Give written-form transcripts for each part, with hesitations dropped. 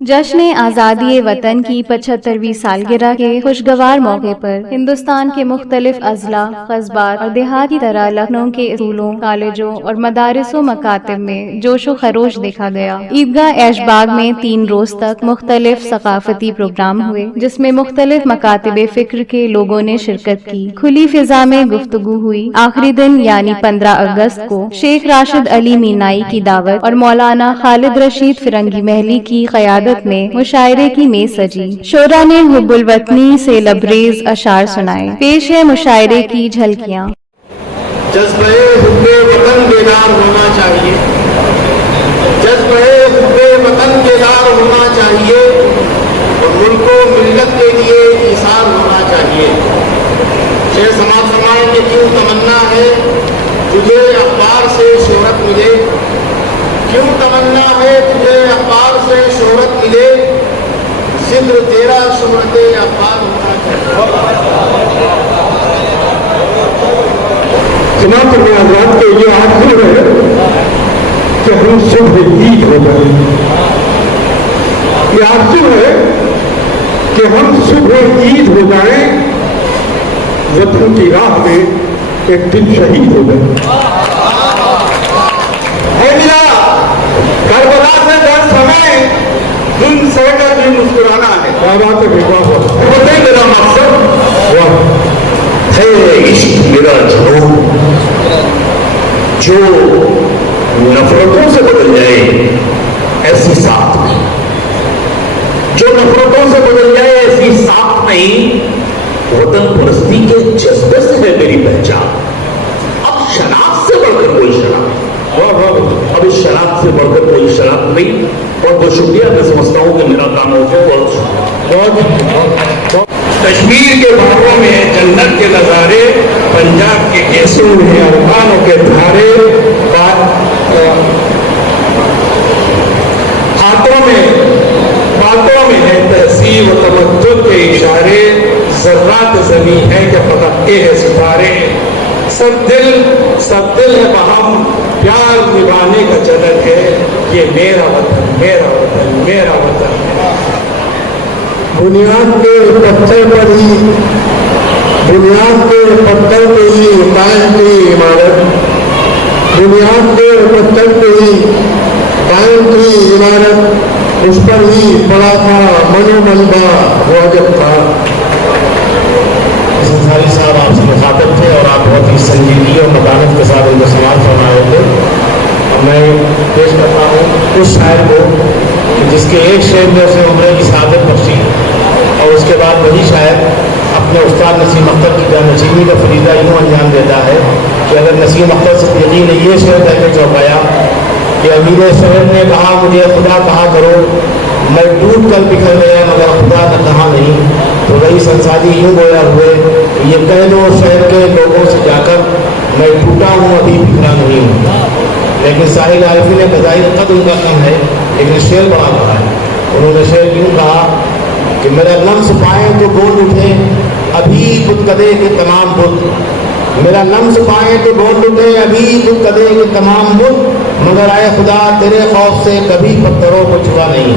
جشن آزادی وطن کی 75ویں سالگرہ کے خوشگوار موقع پر ہندوستان کے مختلف اضلاع، قصبات اور دیہات کی طرح لکھنؤ کے اسکولوں، کالجوں اور مدارس و مکاتب میں جوش و خروش دیکھا گیا۔ عیدگاہ ایش باغ میں 3 روز تک مختلف ثقافتی پروگرام ہوئے، جس میں مختلف مکاتب فکر کے لوگوں نے شرکت کی۔ کھلی فضا میں گفتگو ہوئی۔ آخری دن یعنی 15 اگست کو شیخ راشد علی مینائی کی دعوت اور مولانا خالد رشید فرنگی محلی کی قیادت میں مشاعرے کی میز سجی۔ شعراء نے حب الوطنی سے لبریز اشعار سنائے۔ پیش ہے مشاعرے کی جھلکیاں۔ جذبہ حب وطن بیدار ہونا چاہیے، جذبہ حب وطن بیدار ہونا چاہیے اور ملک و ملت کے لیے ایثار ہونا چاہیے۔ شیخ سماعت فرمائیں کہ کیوں تمنا ہے تجھے اخبار سے شہرت ملے، کیوں تمنا ہے تجھے اخبار سے شہرت ملے، ذکر تیرا شہرت اخبار ہونا چاہیے۔ جناب حضرات کے یہ آرزو ہے کہ ہم صبح عید ہو جائیں، یہ آرزو ہے کہ ہم صبح عید ہو جائیں، وطن کی راہ میں ایک دن شہید ہو جائیں۔ کربلا سے 10 ہمیں دن سہ کر بھی مسکرانا ہے۔ کیا بات ہے، میرا مقصد ہے عشق میرا جھوٹ جو نفرتوں سے بدل جائے ایسی ساتھ میں، جو نفرتوں سے بدل جائے ایسی ساتھ میں، وطن پرستی کے جذبے سے ہے میری پہچان۔ اب شناخت سے بڑھ کر کوئی شناخت، اب اس شناخت سے بڑھ کر کوئی شناخت نہیں۔ اور بہت شکریہ، میں سمجھتا ہوں کہ میرا کام ہو گیا۔ بہت کشمیر کے باغوں میں جنت کے نظارے، پنجاب کے کیسوں میں افغانوں کے دھارے، باتوں میں ہے تہذیب و تمدن کے اشارے، ذرات زمین ہے کہ پتکے ہیں ستارے، سب دل ہے بہم پیار نبھانے کا چلن ہے، یہ میرا وطن میرا وطن میرا وطن ہے۔ بنیاد کے پتھر پر ہی قائم کی عمارت، بنیاد کے پتھر پہ ہی قائم کی عمارت، اس پر ہی پڑا تھا منو ملبہ وہ جب تھا۔ انصاری صاحب آپ سے مخاطب تھے اور آپ بہت ہی سنجیدگی اور مدانت کے ساتھ ان کو سماعت فرما رہے تھے۔ اب میں پیش کرتا ہوں اس شاعر کو جس کے ایک شعر میں اسے عمرے کی سعادت بخشی، اور اس کے بعد وہی شاعر اپنے استاد نسیم اختر کی جانشینی کا فریضہ یوں انجام دیتا ہے کہ اگر نسیم اختر سے یقین نے یہ شعر کہہ کے چوکایا کہ امیر شہر نے کہا مجھے خدا کہا کرو، میں ٹوٹ کر بکھر گیا مگر خدا نہ کہا نہیں، تو رئیس انصاری یوں گویا ہوئے یہ کہہ دو شہر کے لوگوں سے جا کر میں ٹوٹا ہوں ابھی بکھرا نہیں ہوں۔ لیکن ساحل عارفی نے بظاہر قد ان کا کم ہے لیکن شعر بڑا بڑا ہے۔ انہوں نے شعر یوں کہا کہ میرا لمس پائیں تو بول اٹھے ابھی بتکدے کے تمام بت، میرا لمس پائیں تو بول اٹھے ابھی بتکدے کے تمام بت، مگر آئے خدا تیرے خوف سے کبھی پتھروں کو چھوا نہیں۔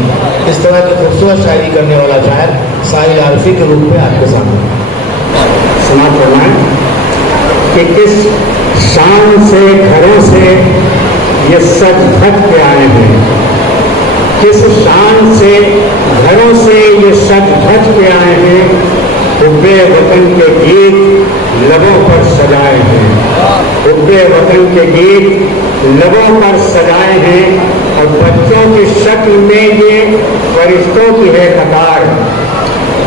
اس طرح کی خوبصورت شاعری کرنے والا شاعر ساحل عارفی کے روپ میں آپ کے سامنے سماعت فرمائیں کہ کس شان سے گھروں سے یہ سج دھج کے آئے ہیں، کس شان سے گھروں سے یہ سج دھج کے آئے ہیں، حب وطن کے گیت لبوں پر سجائے ہیں، حب وطن کے گیت لبوں پر سجائے ہیں، اور بچوں کی شکل میں یہ فرشتوں کی ہے قطار،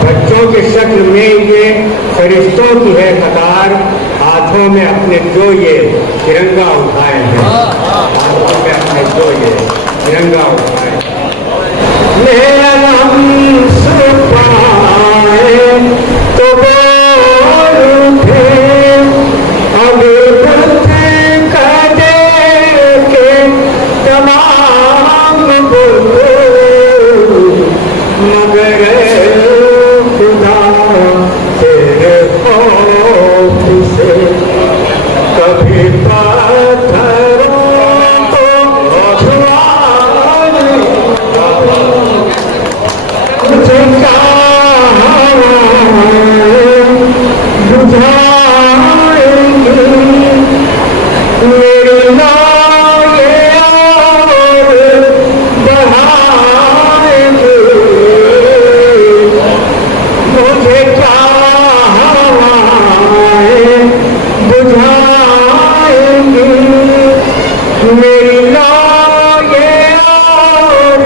بچوں کی شکل میں یہ فرشتوں کی ہے قطار، ہاتھوں میں اپنے جو یہ ترنگا اٹھائے ہیں، ہاتھوں میں اپنے جو یہ ترنگا اٹھائے ہیں۔ میرا لمس پائے تو بول اٹھے اب بتکدے کے تمام بت، مگر خدا تیرے خوف سے کبھی پتھروں کو چھوا نہیں۔ बुझाएंगे मेरी नाये और बढ़ाएंगे मुझे क्या हवाएं बुझाएंगे मेरी नाये और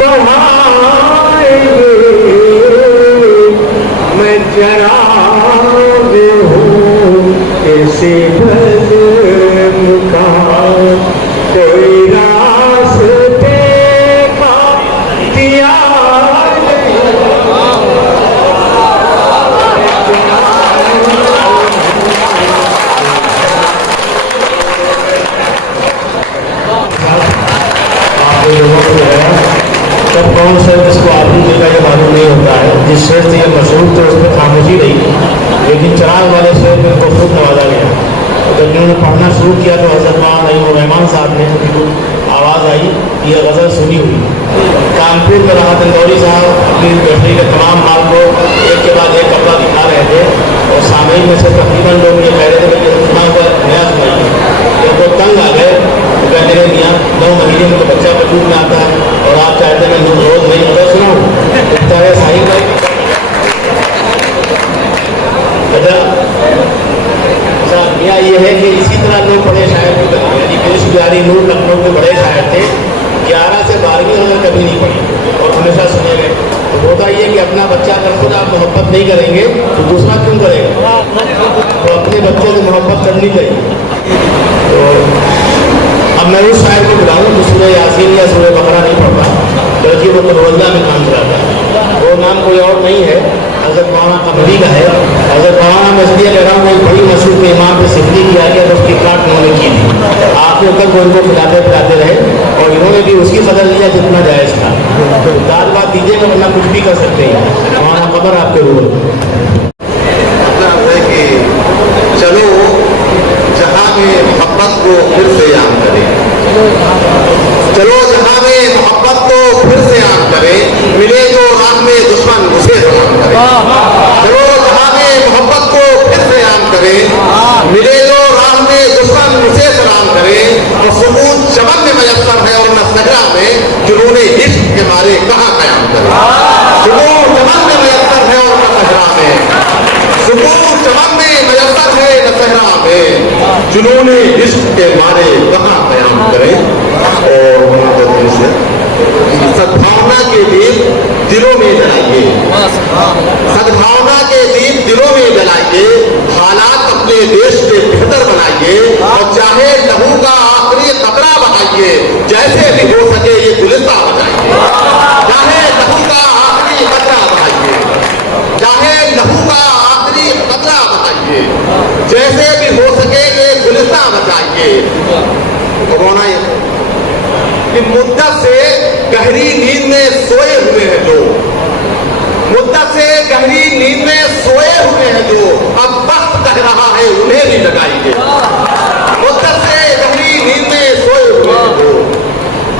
बढ़ाएंगे मैं जरा ऐसे बज़्म का कोई रास्ते का दिया तब कौन सा जिसको आदमी जी का ये मालूम नहीं होता है। जिस शेर से ये मशहूर थे उस पर खामोशी रही, लेकिन चिराग वाले शेर पे उनको खूब नवाजा गया। तो जब उन्होंने पढ़ना शुरू किया तो हज़रत रहमान साहब ने उनको आवाज़ आई, ये गज़ल सुनी हुई। कानपुर में राहत इंदौरी साहब अपनी बैटरी के तमाम माल को एक के बाद एक कपड़ा दिखा रहे थे और सामयिक में से तकरीबन लोग ये कह रहे थे कि सुना हुआ नया सुनाइए। जब वो तंग आ गए तो कहते रहे मियाँ 9 महीने में तो बच्चा वजूद में आता है और आप चाहते हैं मैं रोज नहीं गज़ल सुनाऊँ। है साहिब भाई मियाँ ये है कि इसी तरह लोग बड़े शायर भी बने। यानी पेश बिहारी नूर लखनऊ के बड़े शायर थे, 11 से 12वीं गज़ल कभी नहीं पढ़ी और हमेशा सुने गए। तो होता ये कि अपना बच्चा अगर खुद आप मोहब्बत नहीं करेंगे तो दूसरा क्यों करेगा। तो अपने बच्चे से मोहब्बत करनी चाहिए। तो अब मैं उस शायर को बुलाऊँ जो सूरह यासीन या सूरह बकरा नहीं पढ़ता, बल्कि वो तलवल्ला में काम कराता है। वो नाम कोई और नहीं है, हज़रत मौलाना कमरी का है। हज़रत मौलाना मैं इसलिए कह रहा हूँ, एक बड़ी मशहूर के इमाम पे सिफरी किया गया तो उसकी काट उन्होंने की थी। आखिर तक वो इनको खिलाते पिलाते रहे और इन्होंने भी उसकी कदर लिया जितना जायज़ था। तो दाद बात दीजिएगा वरना कुछ भी कर सकते हैं। मौलाना कबर आपके रूल कि चलो जहाँ में मोहब्बत को फिर से याद करें, चलो जहाँ में मोहब्बत को फिर से याद करें, मिले जो राह में दुश्मन उसे सलाम करें। चलो जहाँ में मोहब्बत को फिर से याद करें, मिले जो राह में दुश्मन उसे सलाम करें। और सुकून चमन में मयस्सर है और न सहरा में जुनूने इश्क के मारे कहाँ कयाम करें। सुकून चमन में मयस्सर है और न सहरा में, सुकून चमन में मयस्सर है न सहरा में, जुनूने इश्क के मारे कहाँ कयाम करें। और सद्भावना के दीप दिलों में जलाइए, सद्भावना के दीप दिलों में जलाइए, हालात अपने देश के बेहतर बनाइए और चाहे लहू का आखिरी कतरा बहाइए, जैसे भी हो सके ये गुलिस्ता बचाइए। चाहे लहू का आखिरी कतरा बहाइए, चाहे लहू का आखिरी कतरा बहाइए, जैसे भी हो सके ये गुलिस्ता बचाइए। होना कि मुद्दत से गहरी नींद में सोए हुए हैं जो, मुद्दत से गहरी नींद में सोए हुए हैं जो, अब वक्त कह रहा है उन्हें भी जगाइए। मुद्दत से गहरी नींद में सोए हुए हैं जो,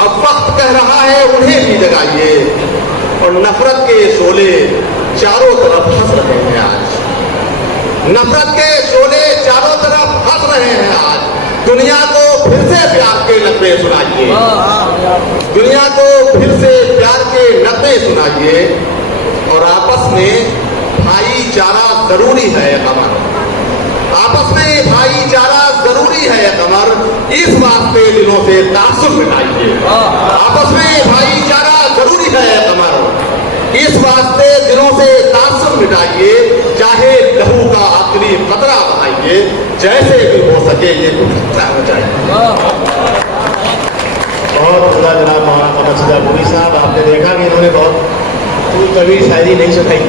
अब वक्त कह रहा है उन्हें भी जगाइए। और नफरत के शोले चारों तरफ हंस रहे हैं आज, नफरत के शोले चारों तरफ हंस रहे हैं आज। दुनिया को फिर से प्यार के नगमे सुनाइए, दुनिया को फिर से प्यार के नगमे सुनाइए। और आपस में भाईचारा जरूरी है कमर, आपस में भाईचारा जरूरी है कमर, इस वास्ते दिलों से तासुब मिटाइए। आपस में भाईचारा जरूरी है कमर, इस वास्ते दिलों से तासुब मिटाइए, चाहे लहू का आखिरी कतरा बहाइए, जैसे भी हो सके ये खतरा हो जाए। बहुत खुदा जनाब मौलाना कमर सिद्दीकी साहब, आपने देखा कि इन्होंने बहुत तूल तवील शायरी नहीं सुनाई,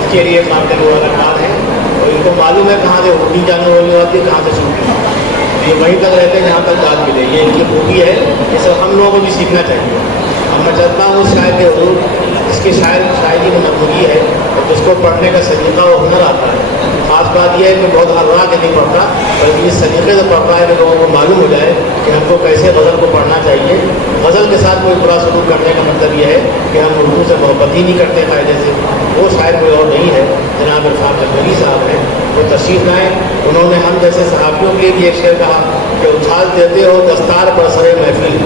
इसके लिए काबिल मुबारकबाद है। और इनको मालूम है कहाँ से उठी जाने वाली होती है, कहाँ से शुरू ये वहीं तक रहते हैं जहाँ तक बात मिले। ये इनकी खूबी है, ये सब हम लोगों को भी सीखना चाहिए। अब मैं चलता हूँ उस शायर के हजूर जिसकी शायरी में नकली है और जिसको पढ़ने का सलीका और हुनर आता है। खास बात यह है कि बहुत हर्रा के नहीं पढ़ता, बल्कि इस तरीके से पढ़ता है कि लोगों को मालूम हो जाए कि हमको कैसे गज़ल को पढ़ना चाहिए। गज़ल के साथ कोई बुरा सलूक करने का मतलब यह है कि हम उर्दू से मोहब्बत ही नहीं करते कायदे से। वो शायद कोई और नहीं है, जनाब इरफान लखनवी साहब हैं, वो तशरीफ़ लाएँ। उन्होंने हम जैसे सहाफ़ियों के लिए भी एक शेर कहा कि उछाल देते हो दस्तार पर सरे महफिल,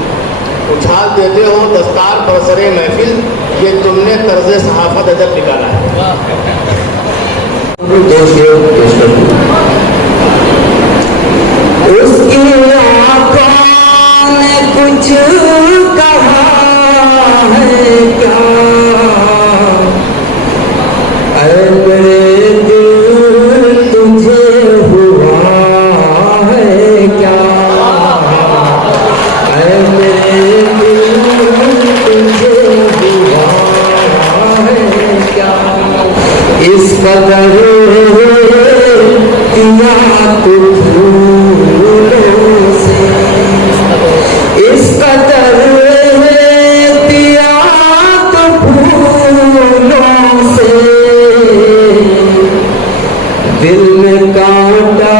उछाल देते हो दस्तार पर सरे महफिल, ये तुमने तर्ज़ सहाफ़त अदब निकाला है। उसकी आँखों ने कुछ कहा है क्या, ऐ मेरे दिल तुझे हुआ है क्या, ऐ मेरे दिल तुझे हुआ है क्या, इस कदर दिया तू फूलों से, इस कदर दिया तो फूलों से, दिल में कांटा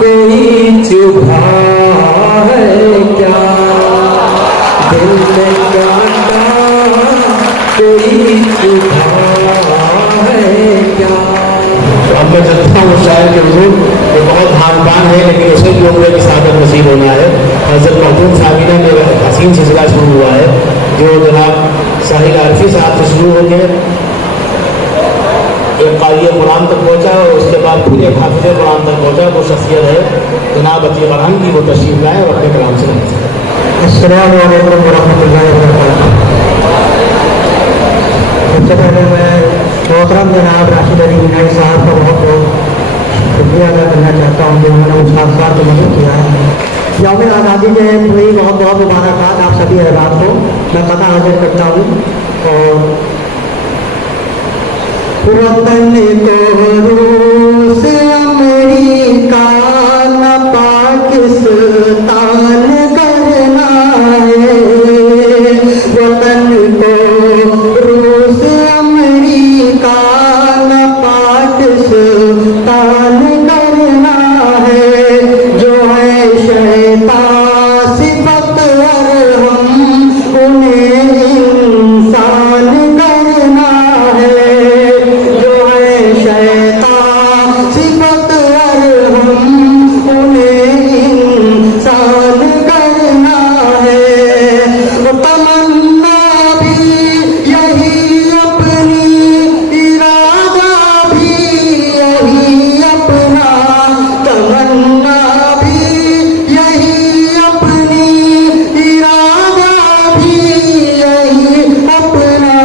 कोई चुभा है क्या, दिल में कांटा कोई चुभा है क्या। अब मैं चलता हूँ शायर के हुजूर, वो बहुत हान पान है, लेकिन उसे भी उम्र की सादत नसीब होना है। हज़रत मखदूम साहबीना में हसीन सिलसिला शुरू हुआ है, जो जनाब साहिल आरफी साहब से शुरू हो गए, एक क़ारी कुरान तक पहुँचा और उसके बाद फिर एक हाफ़िज़ कुरान तक पहुँचा। वो शख्सियत है जनाब अती क़रान की, वो तशरीफ़ लाए और अपने कलाम से नवाजें। अस्सलामु अलैकुम वरहमतुल्लाहि वबरकातुहू। सबसे पहले मैं मोहतरम जनाब राशिद अली मिनाई साहब का बहुत बहुत शुक्रिया अदा करना चाहता हूँ कि उन्होंने उस हादसा को मदद किया है। यौम आज़ादी के पूरी बहुत बहुत मुबारकात आप सभी अहबाब को मैं कथा हाजिर करता हूँ। और वतन को रूस अमेरिका न पाकिस्तान करना है, वतन को रूस अमेरिका न पाकिस्तान करना है, जो है शैतान सिफत और हम उन्हें इंसान करना है, जो है शैतान सिफत और हम उन्हें इंसान करना है। वो तमन्ना भी यही अपनी, इरादा भी यही अपना, तमन्ना भी यही अपनी, इरादा भी यही अपना,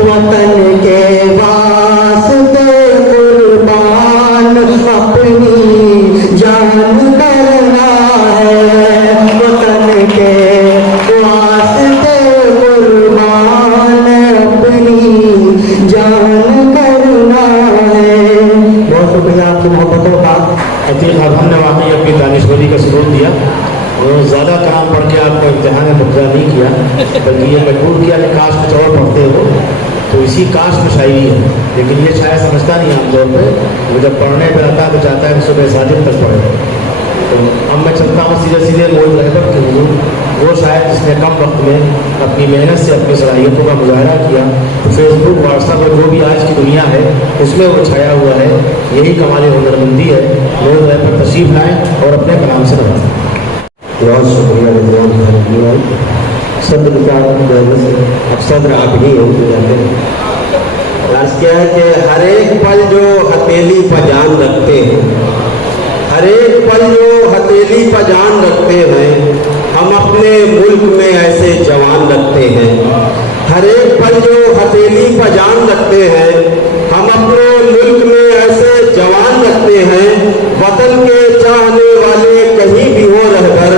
वतन के वास्ते कुर्बान अपनी जान करना है, वतन के वास्ते कुर्बान अपनी जान करना है। बहुत शुक्रिया आपकी मोहब्बतों का। अतीक साहब हमने वाकई अपनी दानिश्वरी का सबूत दिया, और ज़्यादा कलाम पढ़ के आपको इम्तिहान में मुबतला नहीं किया, बल्कि ये मजबूर किया कि काश कुछ और पढ़ते हो, तो इसी काश में शायरी है। लेकिन ये शायद समझता नहीं आमतौर पर, वो जब पढ़ने पर आता है तो चाहता है कि सुबह साजिद तक पढ़े। तो अब मैं चलता हूँ सीधे सीधे मोहित रहबर के हुजूर, वो शायद जिसने कम वक्त में अपनी मेहनत से अपनी सलाहियतों का मुजाहरा किया, तो फेसबुक व्हाट्सएप और जो भी आज की दुनिया है उसमें वो छाया हुआ है। यही कमाल हुनरमंदी है। मोहित रहबर तशरीफ़ लाएँ और अपने कलाम से नवाजें। बहुत शुक्रिया रिजवान भाई। सब्र का अब सब्र आप ही हो जाते हैं। राज क्या है कि हर एक पल जो हथेली पर जान रखते हैं, हर एक पल जो हथेली पर जान रखते हैं, हम अपने मुल्क में ऐसे जवान रखते हैं। हर एक पल जो हथेली पर जान रखते हैं, हम अपने मुल्क में ऐसे जवान रखते हैं। वतन के चाहने वाले कहीं भी हो रहबर,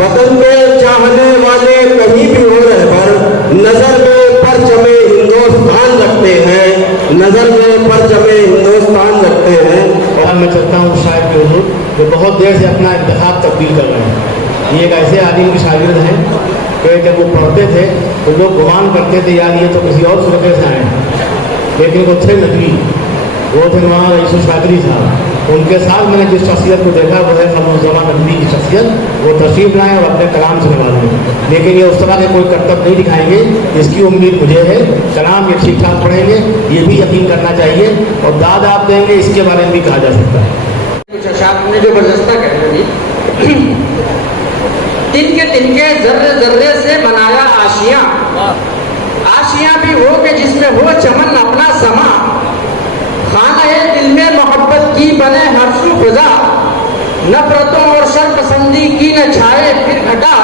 वतन के चाहने वाले कहीं भी हो रहबर, नजर में परचमे हिंदुस्तान रखते हैं, नजर में परचमे हिंदुस्तान रखते हैं। और मैं चलता हूँ शायर के हुजूर, जो बहुत देर से अपना इंतखाब तब्दील कर रहे हैं। ये एक ऐसे आदमी के शागिर्द हैं कि जब वो पढ़ते थे तो लोग गुमान करते थे यार ये तो किसी और सूरत से आए हैं, लेकिन वो थे नदवी। वो थे मौलाना रईस शादरी साहब। उनके साथ मैंने जिस शख्सियत को देखा वो है कमरुज़्ज़मान नदवी की शख्सियत। वो तशरीफ लाएँ और अपने कलाम से नवाजें, लेकिन ये उस तरह के कोई करतब नहीं दिखाएंगे। इसकी उम्मीद मुझे है। कलाम ये ठीक ठाक पढ़ेंगे, ये भी यकीन करना चाहिए, और दाद आप देंगे, इसके बारे में भी कहा जा सकता है। कुछ अशात ने जो बर्जस्ता कहते जी, तिनके तिनके जर्रे जर्रे से बनाया आशियां, आशियां भी हो के जिसमें हो चमन अपना समा, खाना दिल में मोहब्बत की बने हर सू फिजा, नफरतों और शर्पसंदी की न छाए फिर घटा,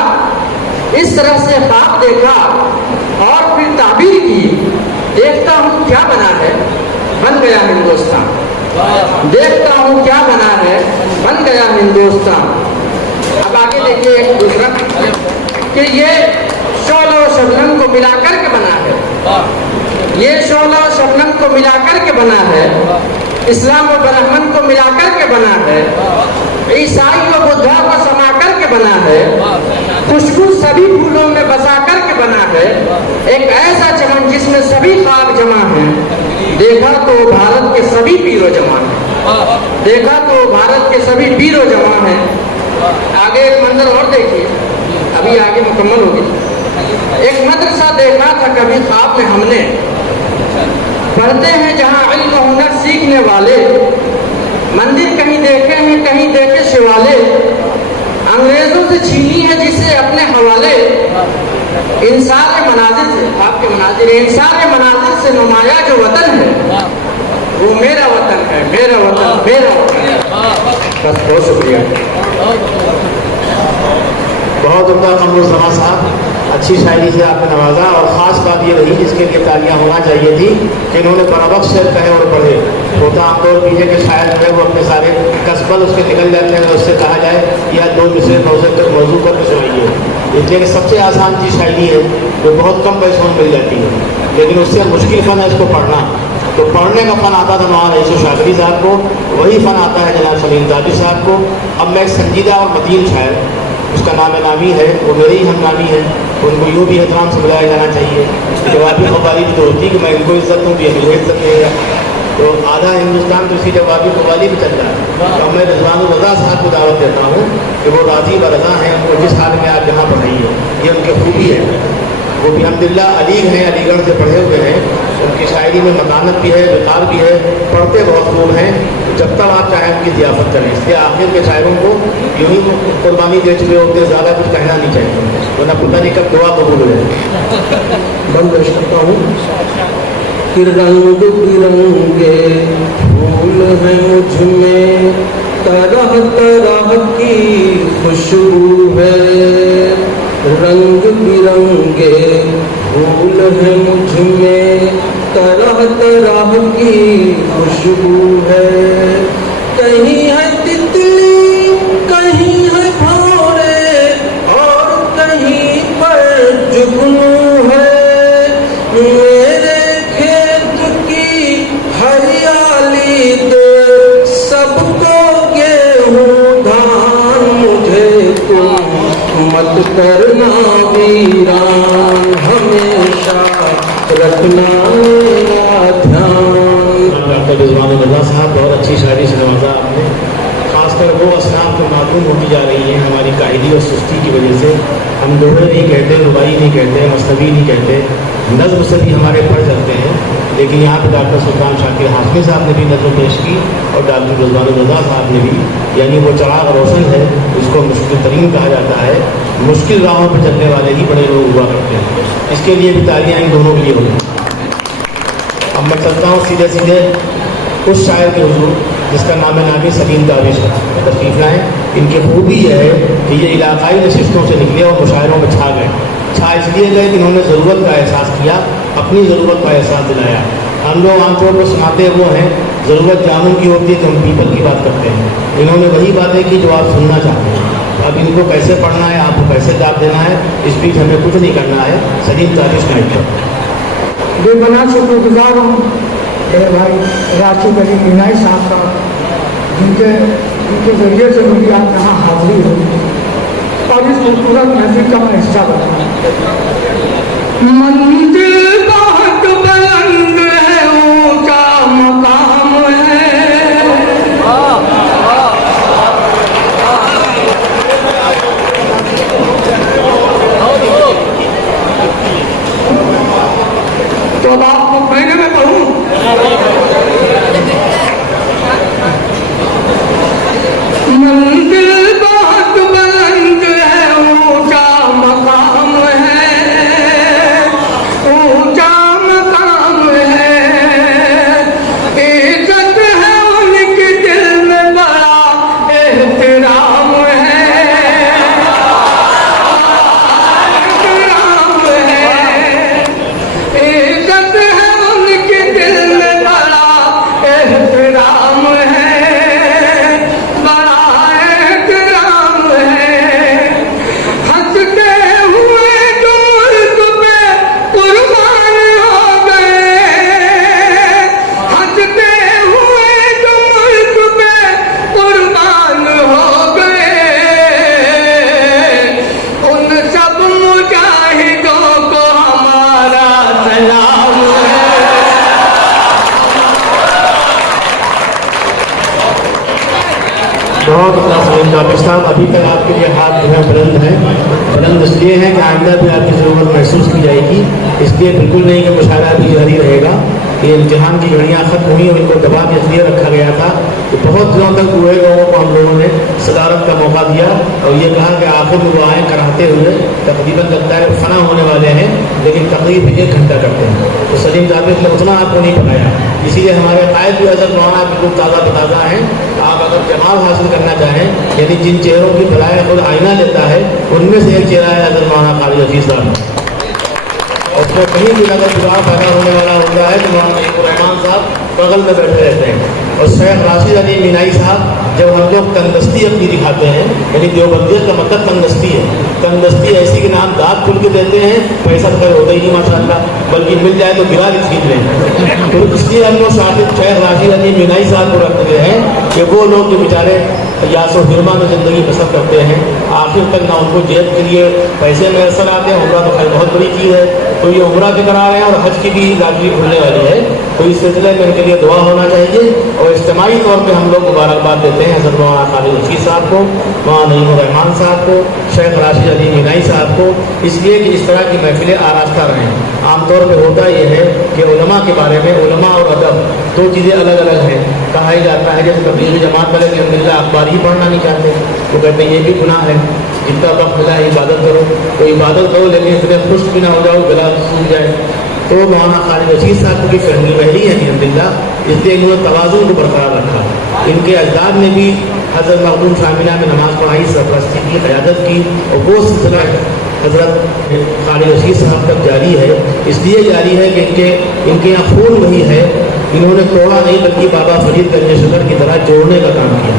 इस तरह से ख्वाब देखा और फिर ताबीर की, देखता हूँ क्या बना है बन गया हिंदुस्तान, देखता हूँ क्या बना है बन गया हिंदुस्तान। अब आगे देखिए एक दूसरा कि ये शोला और शबनम को मिलाकर के बना है, ये शोला और शबनम को मिलाकर के बना है, इस्लाम और ब्राह्मण को मिलाकर के बना है, ईसाई और बुद्धा को समा कर के बना है, खुशबू सभी फूलों में बसा कर के बना है, एक ऐसा चमन जिसमें सभी ख्वाब जमा हैं, देखा तो भारत के सभी पीरो जमा हैं, देखा तो भारत के सभी पीरो जमा हैं। आगे एक मंजर और देखिए, अभी आगे मुकम्मल होगी। एक मदरसा देखा था कभी ख्वाब में हमने, पढ़ते हैं जहाँ इल्म हुनर सीखने वाले, मंदिर कहीं देखे हैं कहीं देखे शिवाले, अंग्रेजों से छीनी है जिसे अपने हवाले, इंसार मनाजिर से, आपके मनाजिर इंसार मनाजिर से नुमाया जो वतन है वो मेरा वतन है, मेरा वतन मेरा वतन है। बस बहुत शुक्रिया। बहुत उम्दा कमरुज़्ज़मान साहब, अच्छी शायरी से आपने नवाजा, और ख़ास बात ये रही जिसके लिए तालियां होना चाहिए थी कि इन्होंने बरावक्त शेर कहे और पढ़े। होता आमतौर पर है कि शायर जो है वो अपने सारे कसबल उसके निकल जाते हैं, उससे कहा जाए या दो मिसरे मौजू पर सुनाइए, इसलिए कि सबसे आसान चीज़ शायरी है जो बहुत कम पैसों में मिल जाती है, लेकिन उससे मुश्किल फ़न है इसको पढ़ना। तो पढ़ने का फ़न आता था मौलाना रईस शादरी साहब को, वही फ़न आता है जनाब सलीम ताजू साहब को। अब मैं एक संजीदा और मतीन शायर, उसका नाम नामी है, वो मेरे ही हम नामी है, उनको यूँ भी एहतराम से बुलाया जाना चाहिए। जवाबी कवाली भी तो होती कि मैं इनको इज्जत दूँ, भी मुझे इज्जत देगा, तो आधा हिंदुस्तान तो इसी जवाबी कवाली भी चल रहा है। तो मैं रिजवानुर रज़ा साहब को दावत देता हूँ कि वो राज़ी व रज़ा हैं, वो जिस हाल में आप जहाँ पढ़ाइए, ये उनकी खूबी है। वो भी अल्हम्दुलिल्लाह अलीग हैं, अलीगढ़ से पढ़े हुए हैं, उनकी शायरी में मकानत भी है, विकार भी है, पढ़ते बहुत खूब हैं। जब तक आप चाहें उनकी ज़ियाफ़त करें, इसलिए आखिर के शायरों को यूँ ही कुर्बानी दे चुके होते, ज़्यादा कुछ कहना नहीं चाहिए, वरना पता नहीं कब दुआ कबूल हो जाए। बंद करता हूँ कि रंग बिरंगे फूल हैं मुझ में, तरह तरह की खुशबू है, रंग बिरंगे फूल हैं मुझ में, तरह तरह की खुशबू है, कहीं है तितली कहीं है भौरे और कहीं पर जुगनू है, मेरे खेत की हरियाली दे सबको गेहूं धान, मुझे तुम मत करना वीरान, हमेशा रखना मेरा ध्यान। डॉक्टर रिजवानुर रज़ा साहब, बहुत अच्छी शायरी से नवाजा आपने। खासकर वो असनाफ तो मालूम होती जा रही हैं हमारी काहिली और सुस्ती की वजह से। हम दोहे नहीं कहते, रुबाई नहीं कहते, मसनवी नहीं कहते, नज़्म से भी हमारे पढ़ जाते हैं, लेकिन यहाँ पे डॉक्टर सुल्तान शाकिर हाशमी साहब ने भी नज़्म पेश की और डॉक्टर रिजवानुर रज़ा साहब ने भी, यानी वो चराग रोशन है, इसको मुश्किल तरीन कहा जाता है। मुश्किल राहों पर चलने वाले ही बड़े लोग हुआ करते हैं, इसके लिए भी तालियाँ इन दोनों के लिए होती हैं। अब मैं चलता हूँ सीधे सीधे उस शायर के हुजूर जिसका नाम नामी सलीम ताजू साहब तशरीफ़ लाएँ। इनकी खूबी यह है कि ये इलाकाई नशिस्तों से निकले और मुशायरों में छा गए। छा इसलिए गए कि इन्होंने ज़रूरत का एहसास किया, अपनी ज़रूरत का एहसास दिलाया। हम लोग आमतौर पर सुनाते वो हैं, ज़रूरत जामुन की होती है तो हम पीपल की बात करते हैं। इन्होंने वही बातें की जो आप सुनना चाहते हैं। अब इनको कैसे पढ़ना है, आपको कैसे जवाब देना है, इस बीच हमें कुछ नहीं करना है। सलीम ताजू साहब बेपना शुक्रगुजार हूँ मेरे भाई राशिद अली मीनाई साहब का, जिनके ज़रिए से मेरी आज यहाँ हाजिरी हुई और इस खूबसूरत महफिल का मैं हिस्सा बना। मंजिल बहुत बुलंद है, ऊंचा मकाम है, तो अब आपको पहले मैं पढ़ूं। मंजिल बहुत बुलंद है, ऊंचा मकाम है, ऊंचा मकाम है, इज्जत है उनके दिल में, बड़ा एहतराम है, एहतराम है, इज्जत है उनके दिल में, बड़ा एहतराम है, बड़ा एहतराम है। हंसते हुए जो मुल्क पे कुर्बान हो गए, हंसते हुए जो मुल्क पे कुर्बान हो गए, उन सब मुजाहिदों को हमारा सलाम है। बहुत नाज़रीन डॉक्टर साहब, अभी तक आपके लिए हाथ जो है बुलंद हैं। बुलंद इसलिए हैं कि आइंदा भी आपकी ज़रूरत महसूस की जाएगी, इसलिए बिल्कुल नहीं कि मुशायरा भी जारी रहेगा। ये इम्तिहान की घड़ियाँ ख़त्म हुई और इनको दबा के इसलिए रखा गया था कि बहुत दिनों तक हुए लोगों को हम लोगों ने सदारत का मौका दिया और ये कहा कि आखिर में वो आएँ कराते हुए तकरीबन लगता है फना होने वाले हैं, लेकिन तकरीब 1 घंटा करते हैं। तो सलीम जावेद ने उतना आपको नहीं पढ़ाया, इसीलिए हमारे कायद भी हज़रत मौलाना बिल्कुल ताज़ा बताज़ा हैं। आप अगर जमाल हासिल करना चाहें, यानी जिन चेहरों की भलाई खुद आईना लेता है, उनमें से एक चेहरा है हज़रत मौलाना खालिद अजीज़ साहब। उसमें कहीं भी अगर जुड़ाव पैदा होने वाला होता है तो मौलाना रहमान साहब बगल में बैठे रहते हैं। और शेख राशिद अली मीनाई साहब, जब हम लोग तंदस्ती अपनी दिखाते हैं, यानी देवबंदियत का मतलब तंदस्ती है, तंदस्ती ऐसी कि नाम दांत खुल के देते हैं, पैसा तो होता ही नहीं माशाअल्लाह, बल्कि मिल जाए तो गिरा भी खींच लें। तो इसलिए हम लोग शेख राशिद अली मीनाई साहब को रखते हैं कि वो लोग जो बेचारे यासो हिरमा में ज़िंदगी बसर करते हैं, आखिर तक ना उनको जेब के लिए पैसे मैसर आते हैं। उम्रा तो खैर बहुत बड़ी चीज़ है, तो ये उम्रा भी करा रहे हैं और हज की भी लॉटरी खुलने वाली है, तो इस सिलसिले में इनके लिए दुआ होना चाहिए। और इज्तिमाई तौर पे हम लोग मुबारकबाद देते हैं हज़रत मौलाना खालिद अजीज़ साहब को, मौलाना नईम रहमान साहब को, शेख राशिद अली मीनाई साहब को, इसलिए कि इस तरह की महफिलें आरास्ता रहें। आमतौर पर होता यह है कि उलमा के बारे में, उलमा और अदब 2 चीज़ें अलग अलग हैं। कहा ही जाता है जैसे तबलीगी जमात वाले कि अल्हम्दुलिल्लाह अखबार ही पढ़ना नहीं चाहते, तो कहते हैं ये भी गुनाह है, जितना वक्त मिला है इबादत करो, तो इबादत करो लेकिन इतने खुश भी ना हो जाओ गला सूख जाए। तो मौलाना खालिद अजीज़ साहब की फहमी वही है अल्हम्दुलिल्लाह, इसलिए इन्होंने तवाज़ुन को बरकरार रखा। इनके अजदाद ने भी हज़रत मखदूम शामिला में नमाज़ पढ़ाई, सरपरस्ती की, क़यादत की, और वो सिलसिला हज़रत खालिद अजीज़ साहब तक जारी है। इसलिए जारी है कि इनके यहाँ खून वही है, इन्होंने तोड़ा नहीं बल्कि बाबा फरीद गंज शकर की तरह जोड़ने का काम किया।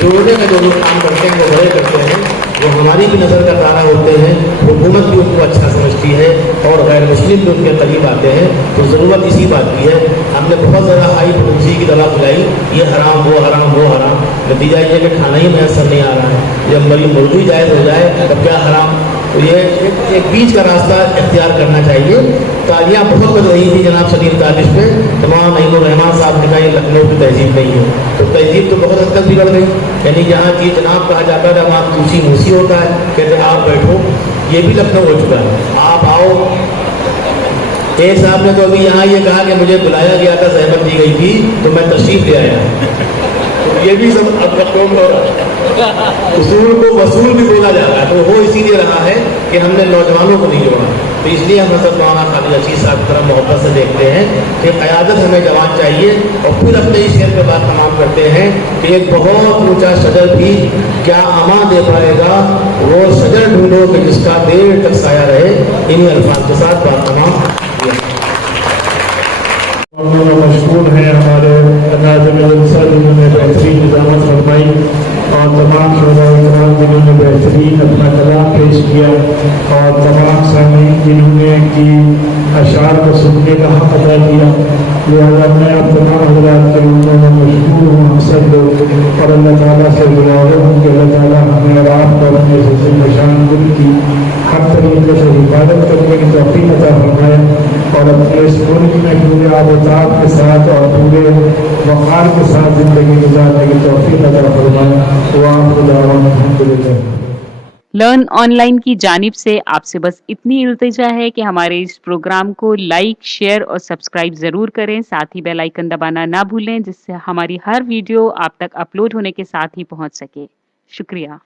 जोड़ने का जो लोग काम करते हैं वो बड़े करते हैं, वो हमारी भी नज़र का तारा होते हैं, हुकूमत भी उनको अच्छा समझती है और गैर मुस्लिम भी उनके करीब आते हैं। तो ज़रूरत इसी बात की है। हमने बहुत ज़्यादा हाई पोटेंसी की दवा पिलाई, ये हराम वो हराम वो हराम, नतीजा ये कि खाना ही मैसर नहीं आ रहा है। जब मरीज मुर्गी जायज़ हो जाए तब क्या हराम। तो ये एक बीच का रास्ता इख्तियार करना चाहिए। तालियाँ बहुत बज रही थी जनाब सलीम तालिश पे, तमाम नईम रहमान साहब ने कहा ये लखनऊ की तहजीब नहीं है, तो तहजीब तो बहुत हद तक बिगड़ गई। यानी जहाँ की जनाब कहा जाता था वहाँ दूसरी मूसी होता है, कहते आप बैठो, ये भी लखनऊ हो चुका है। आप आओ, एक साहब ने तो अभी यहाँ ये कहा कि मुझे बुलाया गया था, सहमत दी गई थी तो मैं तशरीफ ले आया। तो ये भी सब अब लखनऊ में हो रहा है, उसूल को वसूल भी बोला जा रहा है। तो वो इसीलिए रहा है कि हमने नौजवानों को नहीं जोड़ा। तो इसलिए हम हज़रत मौलाना खालिद अजीज़ साहब की तरफ मोहब्बत से देखते हैं कि क़यादत हमें जवान चाहिए। और फिर अपने इस शेर पे बात तमाम करते हैं कि एक बहुत ऊंचा शजर भी क्या अमा दे पाएगा, वो शजर ढूंढो कि जिसका देर तक साया रहे। इन्हीं अल्फाज के साथ बात तमाम मशहूर हैं हमारे नाज़िम जलसा जिन्होंने बेहतरीन निज़ामत फरमाई और तमाम शोधान जिन्होंने बेहतरीन अपना कलाम पेश किया और तमाम सामीन जिन्होंने की अशार को सुनने का हक़ अदा किया। लिहाजा मैं अब तमाम हज़रात के उनको मशहूर हूँ हम सब लोग, और अल्लाह ताला से गुज़ारिश हूँ कि अल्लाह ताला हमें और आपको अपने से निशान गुल की हर तरीके से हिफाजत करने की तौफ़ीक़ अता फरमाए और अपने इस मुल्क में पूरे आबोताब के साथ और पूरे वक़ार के साथ ज़िंदगी गुजारने की तौफ़ीक़ अता फरमाए। दुआ खुदा अल्हम्दुलिल्लाह। लर्न ऑनलाइन की जानिब से आपसे बस इतनी इल्तिजा है कि हमारे इस प्रोग्राम को लाइक, शेयर और सब्सक्राइब ज़रूर करें। साथ ही बेल आइकन दबाना ना भूलें, जिससे हमारी हर वीडियो आप तक अपलोड होने के साथ ही पहुंच सके। शुक्रिया।